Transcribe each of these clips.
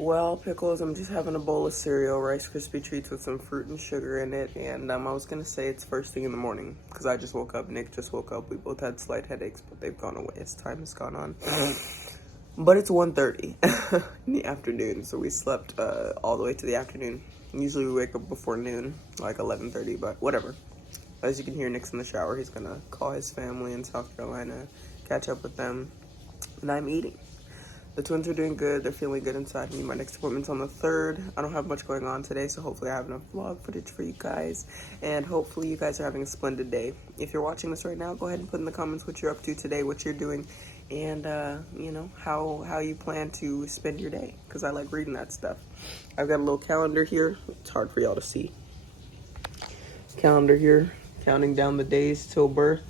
Well, pickles, I'm just having a bowl of cereal, Rice Krispie treats with some fruit and sugar in it, and I was gonna say it's first thing in the morning, because I just woke up, Nick just woke up, we both had slight headaches, but they've gone away as time has gone on. But it's 1:30 in the afternoon, so we slept all the way to the afternoon. Usually we wake up before noon, like 11:30, but whatever. As you can hear, Nick's in the shower, he's gonna call his family in South Carolina, catch up with them, and I'm eating. The twins are doing good. They're feeling good inside me. My next appointment's on the 3rd. I don't have much going on today, so hopefully I have enough vlog footage for you guys. And hopefully you guys are having a splendid day. If you're watching this right now, go ahead and put in the comments what you're up to today, what you're doing, and, you know, how you plan to spend your day, because I like reading that stuff. I've got a little calendar here. It's hard for y'all to see. Calendar here, counting down the days till birth.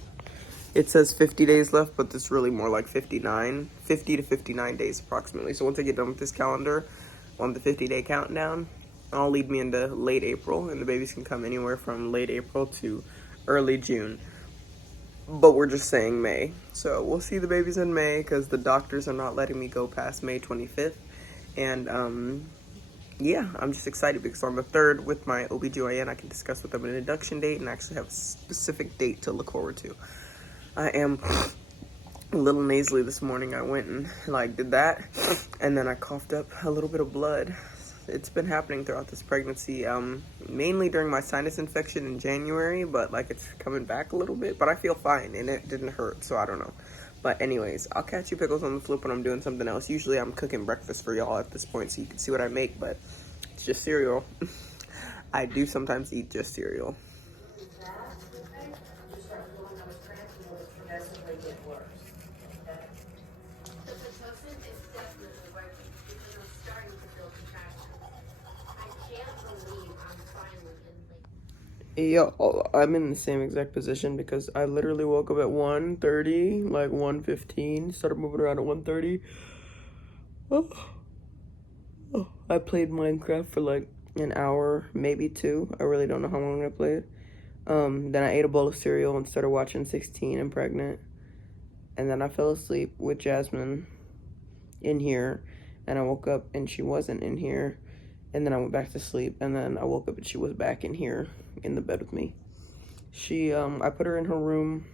It says 50 days left, but it's really more like 50 to 59 days approximately. So once I get done with this calendar on the 50-day countdown, I'll lead me into late April, and the babies can come anywhere from late April to early June. But we're just saying May. So we'll see the babies in May, because the doctors are not letting me go past May 25th. And yeah, I'm just excited because on the 3rd with my OBGYN, I can discuss with them an induction date and actually have a specific date to look forward to. I am a little nasally this morning. I went and did that, and then I coughed up a little bit of blood. It's been happening throughout this pregnancy, mainly during my sinus infection in January, but it's coming back a little bit, but I feel fine and it didn't hurt, so I don't know. But anyways, I'll catch you pickles on the flip when I'm doing something else. Usually I'm cooking breakfast for y'all at this point so you can see what I make, but it's just cereal. I do sometimes eat just cereal. Yo, I'm in the same exact position because I literally woke up at 1:30, 1:15, started moving around at 1:30. Oh. I played Minecraft for an hour, maybe 2. I really don't know how long I played. Then I ate a bowl of cereal and started watching 16 and Pregnant. And then I fell asleep with Jasmine in here, and I woke up and she wasn't in here. And then I went back to sleep, and then I woke up and she was back in here in the bed with me. I put her in her room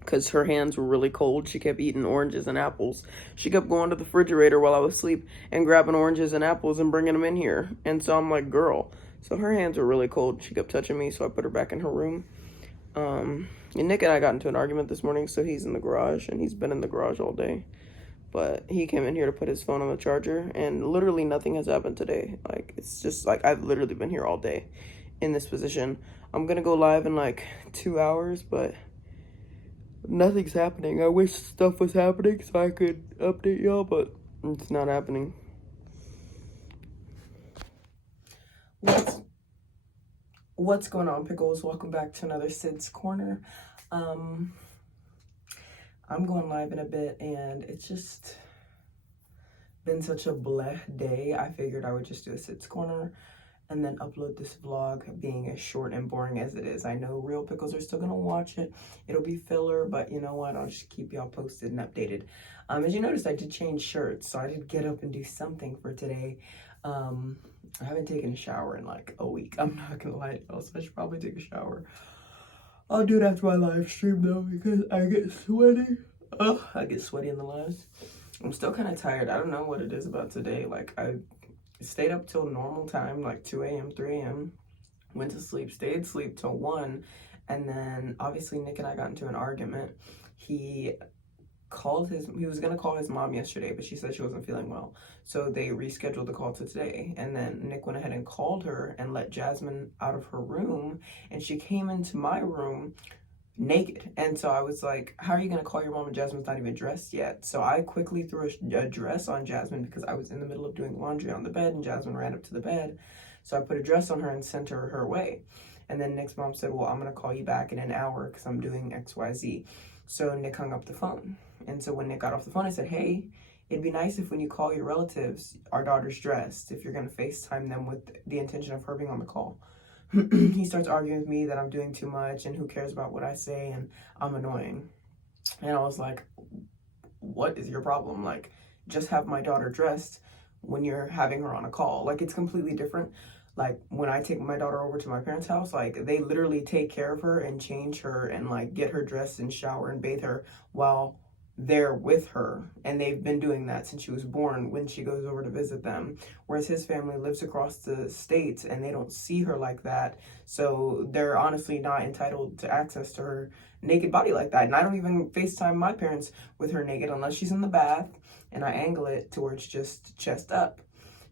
because her hands were really cold. She kept eating oranges and apples. She kept going to the refrigerator while I was asleep and grabbing oranges and apples and bringing them in here. And so I'm like, girl. So her hands were really cold. She kept touching me, so I put her back in her room. And Nick and I got into an argument this morning, so he's in the garage, and he's been in the garage all day. But he came in here to put his phone on the charger, and literally nothing has happened today. It's just I've literally been here all day in this position. I'm gonna go live in 2 hours, but nothing's happening. I wish stuff was happening so I could update y'all, but it's not happening. What's going on, pickles? Welcome back to another Sid's Corner. I'm going live in a bit, and it's just been such a bleh day. I figured I would just do a Sid's Corner and then upload this vlog, being as short and boring as it is. I know real pickles are still gonna watch it. It'll be filler, but you know what? I'll just keep y'all posted and updated. As you noticed, I did change shirts, so I did get up and do something for today. I haven't taken a shower in a week. I'm not gonna lie to y'all, so I should probably take a shower. I'll do it after my live stream though, because I get sweaty. Oh, I get sweaty in the lives. I'm still kind of tired. I don't know what it is about today. I stayed up till normal time, 2 a.m., 3 a.m. Went to sleep, stayed asleep till 1. And then obviously Nick and I got into an argument. He was gonna call his mom yesterday, but she said she wasn't feeling well. So they rescheduled the call to today. And then Nick went ahead and called her and let Jasmine out of her room. And she came into my room naked. And so I was like, how are you gonna call your mom and Jasmine's not even dressed yet? So I quickly threw a dress on Jasmine because I was in the middle of doing laundry on the bed and Jasmine ran up to the bed. So I put a dress on her and sent her way. And then Nick's mom said, well, I'm gonna call you back in an hour because I'm doing XYZ. So Nick hung up the phone. And so when Nick got off the phone, I said, hey, it'd be nice if when you call your relatives, our daughter's dressed, if you're gonna FaceTime them with the intention of her being on the call. He starts arguing with me that I'm doing too much and who cares about what I say and I'm annoying. And I was like, what is your problem? Just have my daughter dressed when you're having her on a call. Like, it's completely different. Like, when I take my daughter over to my parents' house, like, they literally take care of her and change her and, like, get her dressed and shower and bathe her while they're with her. And they've been doing that since she was born when she goes over to visit them. Whereas his family lives across the states and they don't see her like that. So they're honestly not entitled to access to her naked body like that. And I don't even FaceTime my parents with her naked unless she's in the bath and I angle it to where it's just chest up.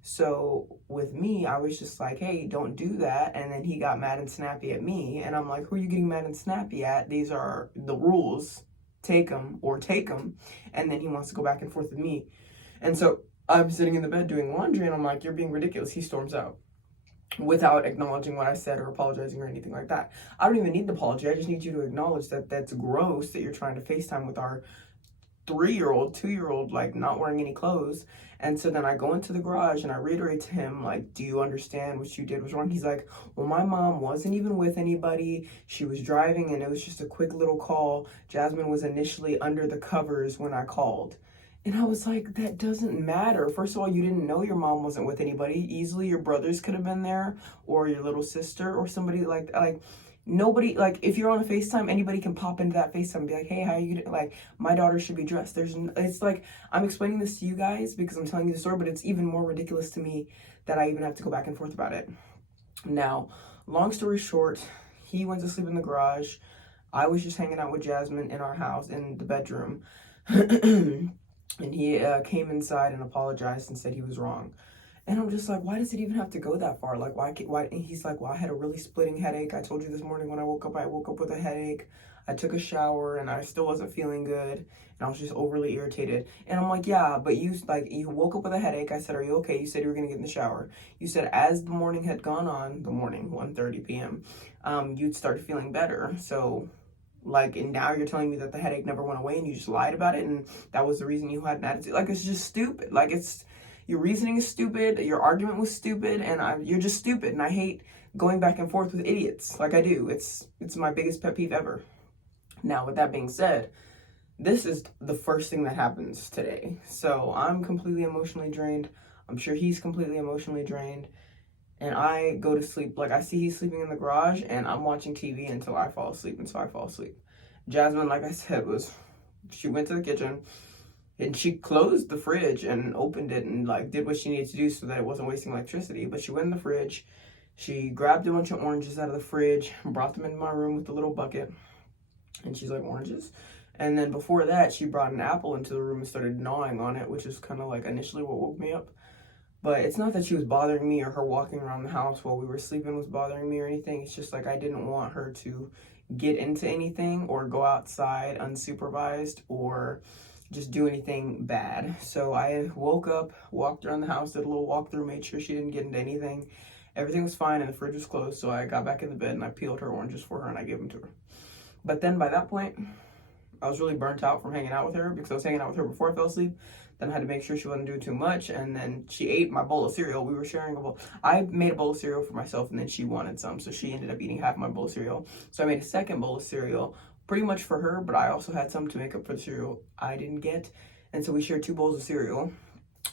So with me, I was just like, hey, don't do that. And then he got mad and snappy at me. And I'm like, who are you getting mad and snappy at? These are the rules. Take them or take them. And then he wants to go back and forth with me. And so I'm sitting in the bed doing laundry and I'm like, you're being ridiculous. He storms out without acknowledging what I said or apologizing or anything like that. I don't even need the apology. I just need you to acknowledge that that's gross that you're trying to FaceTime with our 3-year-old, 2-year-old, like, not wearing any clothes. And so then I go into the garage and I reiterate to him, like, do you understand what you did was wrong? He's like, well, my mom wasn't even with anybody. She was driving and it was just a quick little call. Jasmine was initially under the covers when I called. And I was like, that doesn't matter. First of all, you didn't know your mom wasn't with anybody. Easily your brothers could have been there or your little sister or somebody like that. Like, nobody, like, if you're on a FaceTime, anybody can pop into that FaceTime and be like, hey, how are you doing? Like, my daughter should be dressed. It's like, I'm explaining this to you guys because I'm telling you the story, but it's even more ridiculous to me that I even have to go back and forth about it. Now, long story short, he went to sleep in the garage. I was just hanging out with Jasmine in our house in the bedroom. And he came inside and apologized and said he was wrong. And I'm just like, why does it even have to go that far? Like, why? And he's like, well, I had a really splitting headache. I told you this morning when I woke up with a headache. I took a shower and I still wasn't feeling good. And I was just overly irritated. And I'm like, yeah, but you woke up with a headache. I said, are you okay? You said you were going to get in the shower. You said as the morning had gone on, 1:30 p.m., you'd start feeling better. So, like, and now you're telling me that the headache never went away and you just lied about it and that was the reason you had an attitude. Like, it's just stupid. Like, your reasoning is stupid, your argument was stupid, and you're just stupid. And I hate going back and forth with idiots like I do. It's my biggest pet peeve ever. Now, with that being said, this is the first thing that happens today. So I'm completely emotionally drained. I'm sure he's completely emotionally drained. And I go to sleep, like, I see he's sleeping in the garage, and I'm watching TV until I fall asleep. Jasmine, like I said, she went to the kitchen, and she closed the fridge and opened it and, like, did what she needed to do so that it wasn't wasting electricity. But she went in the fridge, she grabbed a bunch of oranges out of the fridge, brought them into my room with a little bucket, and she's like, oranges? And then before that, she brought an apple into the room and started gnawing on it, which is kind of, like, initially what woke me up. But it's not that she was bothering me or her walking around the house while we were sleeping was bothering me or anything. It's just, like, I didn't want her to get into anything or go outside unsupervised or just do anything bad. So I woke up, walked around the house, did a little walkthrough, made sure she didn't get into anything. Everything was fine and the fridge was closed. So I got back in the bed and I peeled her oranges for her and I gave them to her. But then by that point, I was really burnt out from hanging out with her because I was hanging out with her before I fell asleep. Then I had to make sure she wasn't doing too much. And then she ate my bowl of cereal. We were sharing a bowl. I made a bowl of cereal for myself and then she wanted some. So she ended up eating half my bowl of cereal. So I made a second bowl of cereal pretty much for her, but I also had some to make up for the cereal I didn't get. And so we shared 2 bowls of cereal.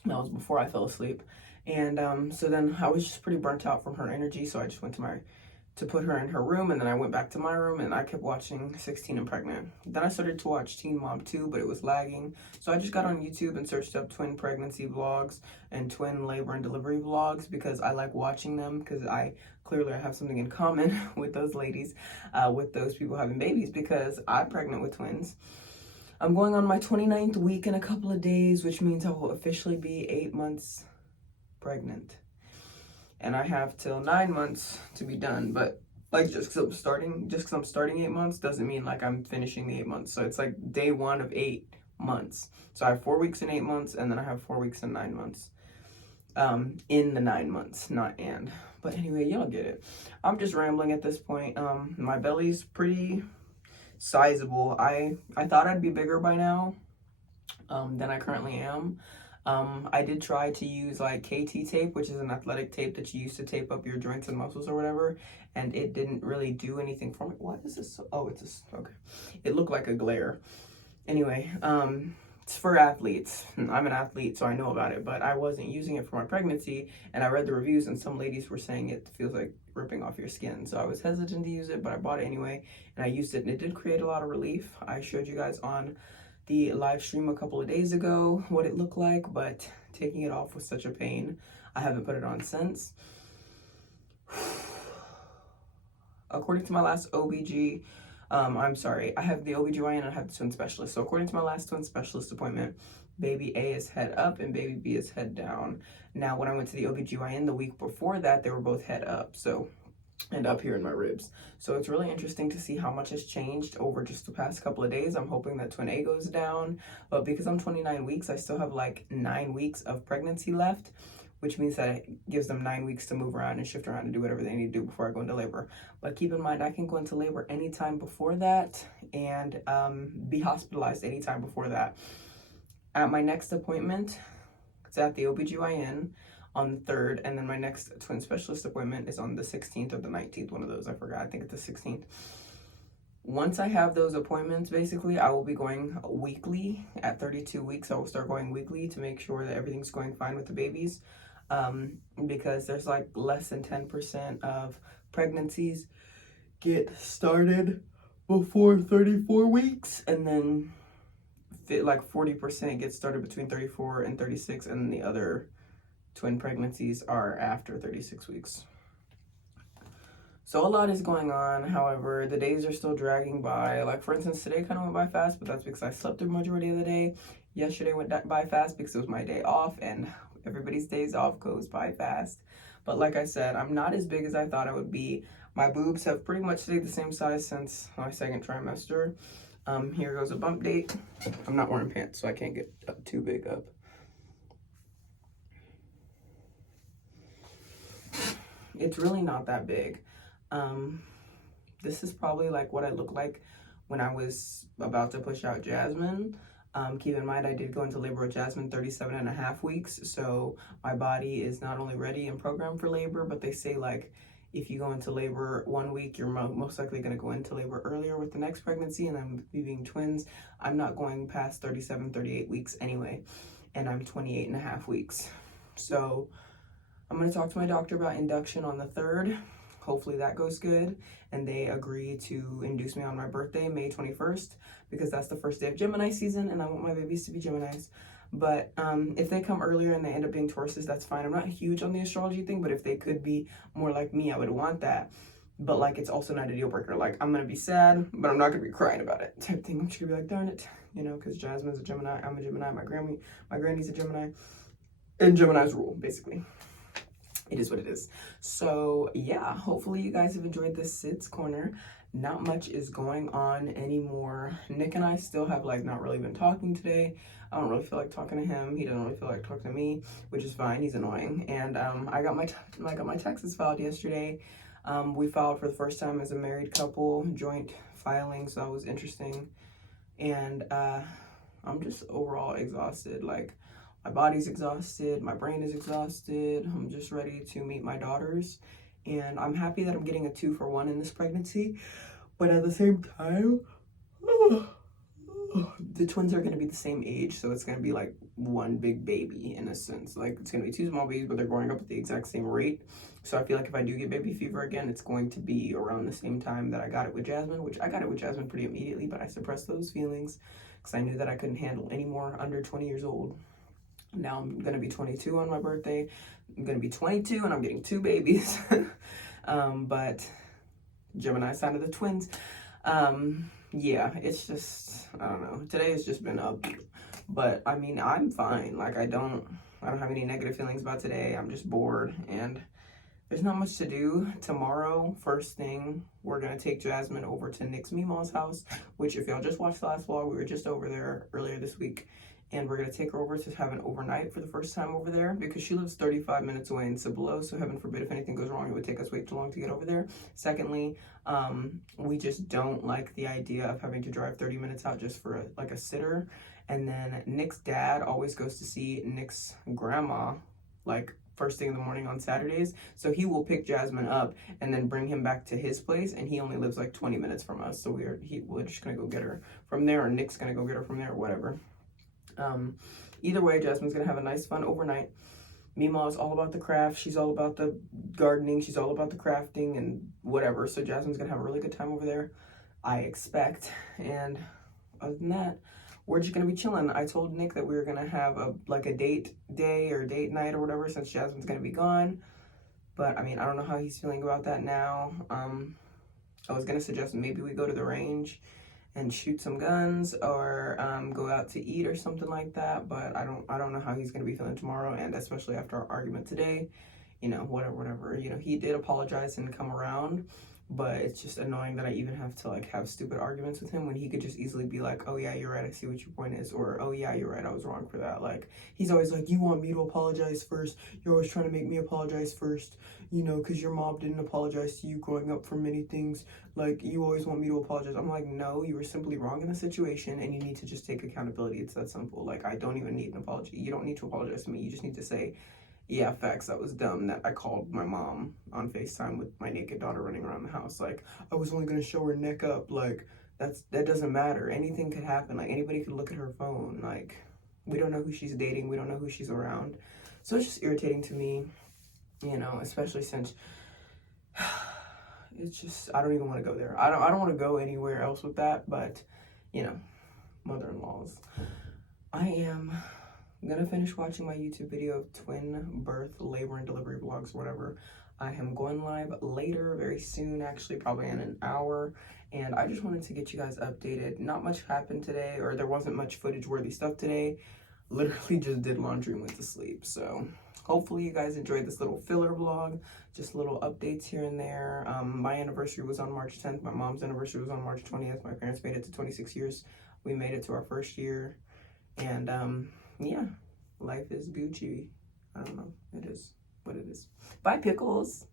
That was before I fell asleep. And so then I was just pretty burnt out from her energy. So I just went to put her in her room, and then I went back to my room and I kept watching 16 and Pregnant. Then I started to watch Teen Mom 2, but it was lagging. So I just got on YouTube and searched up twin pregnancy vlogs and twin labor and delivery vlogs because I like watching them because I have something in common with those ladies, with those people having babies because I'm pregnant with twins. I'm going on my 29th week in a couple of days, which means I will officially be 8 months pregnant. And I have till 9 months to be done, but like just because I'm starting 8 months doesn't mean like I'm finishing the 8 months. So it's like day 1 of 8 months. So I have 4 weeks and 8 months, and then I have 4 weeks and 9 months. In the 9 months, not and. But anyway, y'all get it. I'm just rambling at this point. My belly's pretty sizable. I thought I'd be bigger by now, than I currently am. I did try to use like KT tape, which is an athletic tape that you use to tape up your joints and muscles or whatever, and it didn't really do anything for me. Why is this so, oh, it's okay. It looked like a glare. Anyway, it's for athletes. I'm an athlete, so I know about it, but I wasn't using it for my pregnancy, and I read the reviews, and some ladies were saying it feels like ripping off your skin. So I was hesitant to use it, but I bought it anyway, and I used it, and it did create a lot of relief. I showed you guys on the live stream a couple of days ago what it looked like, but taking it off was such a pain. I haven't put it on since. According to my last OBG, I'm sorry, I have the OBGYN and I have the twin specialist. So according to my last twin specialist appointment, baby A is head up and baby B is head down. Now, when I went to the OBGYN the week before that, they were both head up. So, and up here in my ribs. So it's really interesting to see how much has changed over just the past couple of days. I'm hoping that twin A goes down, but because I'm 29 weeks, I still have like 9 weeks of pregnancy left, which means that it gives them 9 weeks to move around and shift around and do whatever they need to do before I go into labor. But keep in mind, I can go into labor anytime before that and be hospitalized anytime before that. At my next appointment, it's at the OBGYN on the 3rd, and then my next twin specialist appointment is on the 16th or the 19th, one of those, I forgot, I think it's the 16th. Once I have those appointments, basically, I will be going weekly. At 32 weeks, I will start going weekly to make sure that everything's going fine with the babies. Because there's like less than 10% of pregnancies get started before 34 weeks, and then like 40% get started between 34 and 36, and then the other twin pregnancies are after 36 weeks. So a lot is going on. However, the days are still dragging by. Like, for instance, today kind of went by fast, but that's because I slept the majority of the day. Yesterday went by fast because it was my day off, and everybody's days off goes by fast. But like I said, I'm not as big as I thought I would be. My boobs have pretty much stayed the same size since my second trimester. Here goes a bump date. I'm not wearing pants, so I can't get too big up. It's really not that big. This is probably like what I looked like when I was about to push out Jasmine. Keep in mind, I did go into labor with Jasmine 37.5 weeks. So my body is not only ready and programmed for labor, but they say like, if you go into labor 1 week, you're most likely going to go into labor earlier with the next pregnancy. And I'm being twins. I'm not going past 37, 38 weeks anyway. And I'm 28.5 weeks. So I'm going to talk to my doctor about induction on the 3rd. Hopefully that goes good. And they agree to induce me on my birthday, May 21st, because that's the first day of Gemini season, and I want my babies to be Geminis. But if they come earlier and they end up being Tauruses, that's fine. I'm not huge on the astrology thing, but if they could be more like me, I would want that. But like, it's also not a deal breaker. Like, I'm going to be sad, but I'm not going to be crying about it type thing. I'm just going to be like, darn it, you know, because Jasmine's a Gemini, I'm a Gemini, my granny's a Gemini, and Gemini's rule, basically. It is what it is. So yeah, hopefully you guys have enjoyed this Sids Corner. Not much is going on anymore. Nick and I still have like not really been talking today. I don't really feel like talking to him. He doesn't really feel like talking to me, which is fine. He's annoying. And I got my taxes filed yesterday. We filed for the first time as a married couple, joint filing, so that was interesting. And I'm just overall exhausted. Like, my body's exhausted, my brain is exhausted. I'm just ready to meet my daughters. And I'm happy that I'm getting a 2-for-1 in this pregnancy. But at the same time, the twins are going to be the same age. So it's going to be like one big baby in a sense. Like, it's going to be 2 small babies, but they're growing up at the exact same rate. So I feel like if I do get baby fever again, it's going to be around the same time that I got it with Jasmine, which I got it with Jasmine pretty immediately, but I suppressed those feelings because I knew that I couldn't handle any more under 20 years old. Now I'm going to be 22 on my birthday. I'm going to be 22 and I'm getting 2 babies. But Gemini sign of the twins. Yeah, it's just, I don't know. Today has just been up. But I mean, I'm fine. Like, I don't have any negative feelings about today. I'm just bored and there's not much to do. Tomorrow, first thing, we're going to take Jasmine over to Nick's Meemaw's house, which if y'all just watched the last vlog, we were just over there earlier this week. And we're going to take her over to have an overnight for the first time over there because she lives 35 minutes away in Cibolo. So heaven forbid if anything goes wrong, it would take us way too long to get over there. Secondly, we just don't like the idea of having to drive 30 minutes out just for like a sitter. And then Nick's dad always goes to see Nick's grandma like first thing in the morning on Saturdays. So he will pick Jasmine up and then bring him back to his place. And he only lives like 20 minutes from us. So we're just going to go get her from there, or Nick's going to go get her from there, or whatever. Either way, Jasmine's gonna have a nice fun overnight. Mima is all about the craft. She's all about the gardening. She's all about the crafting and whatever. So Jasmine's gonna have a really good time over there, I expect. And other than that, we're just gonna be chilling. I told Nick that we were gonna have a date day or date night or whatever, since Jasmine's gonna be gone. But I mean, I don't know how he's feeling about that now. I was gonna suggest maybe we go to the range and shoot some guns, or go out to eat or something like that. But I don't know how he's gonna be feeling tomorrow, and especially after our argument today. You know, whatever. You know, he did apologize and come around, but it's just annoying that I even have to like have stupid arguments with him when he could just easily be like, oh yeah, you're right, I see what your point is, or oh yeah, you're right, I was wrong for that. Like, he's always like, you want me to apologize first, you're always trying to make me apologize first, you know, because your mom didn't apologize to you growing up for many things, like you always want me to apologize. I'm like, no, you were simply wrong in the situation and you need to just take accountability. It's that simple. Like, I don't even need an apology. You don't need to apologize to me. You just need to say, yeah, facts, that was dumb that I called my mom on FaceTime with my naked daughter running around the house. Like, I was only gonna show her neck up. Like, that doesn't matter. Anything could happen. Like, anybody could look at her phone. Like, we don't know who she's dating. We don't know who she's around. So it's just irritating to me, you know, especially since it's just, I don't even want to go there. I don't want to go anywhere else with that, but, you know, mother-in-laws. I am gonna finish watching my YouTube video of twin birth, labor, and delivery vlogs, whatever. I am going live later, very soon, actually, probably in an hour. And I just wanted to get you guys updated. Not much happened today, or there wasn't much footage-worthy stuff today. Literally just did laundry and went to sleep. So hopefully you guys enjoyed this little filler vlog, just little updates here and there. My anniversary was on March 10th. My mom's anniversary was on March 20th. My parents made it to 26 years. We made it to our first year. And yeah, life is Gucci. I don't know. It is what it is. Bye, pickles.